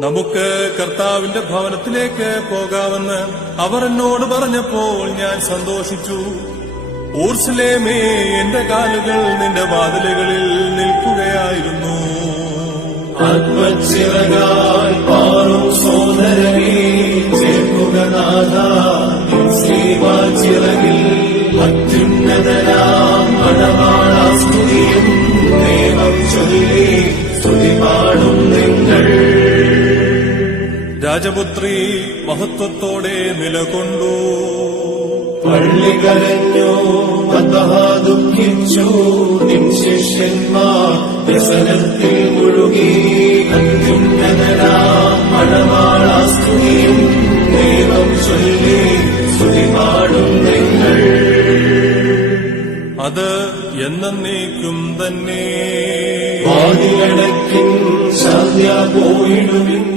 നമുക്ക് കർത്താവിന്റെ ഭവനത്തിലേക്ക് പോകാമെന്ന് അവർ എന്നോട് പറഞ്ഞപ്പോൾ ഞാൻ സന്തോഷിച്ചു. ഊർസ്ലേമേ എന്റെ കാലുകൾ നിന്റെ വാതിലുകളിൽ നിൽക്കുകയായിരുന്നു. നാഥ. ശ്രീവാച്ചിറകിൽ അത്യുന്നതനാം മണവാളാസ്തുതിയും ദൈവം ചൊല്ലി രാജപുത്രി മഹത്വത്തോടെ നിലകൊണ്ടു. പള്ളി കരഞ്ഞു ദുഃഖിച്ചു നിൻ ശിഷ്യന്മാർ വ്യസനത്തിൽ മുഴുകി. അത്യുന്നതനാം മണവാളാസ്തുതിയും ദൈവം ചൊല്ലി സ്തുതിപാടും നിങ്ങൾ. അത് എന്നേക്കും തന്നെ. വാതിലടക്കിൻ സന്ധ്യ പോയിടുവിൻ.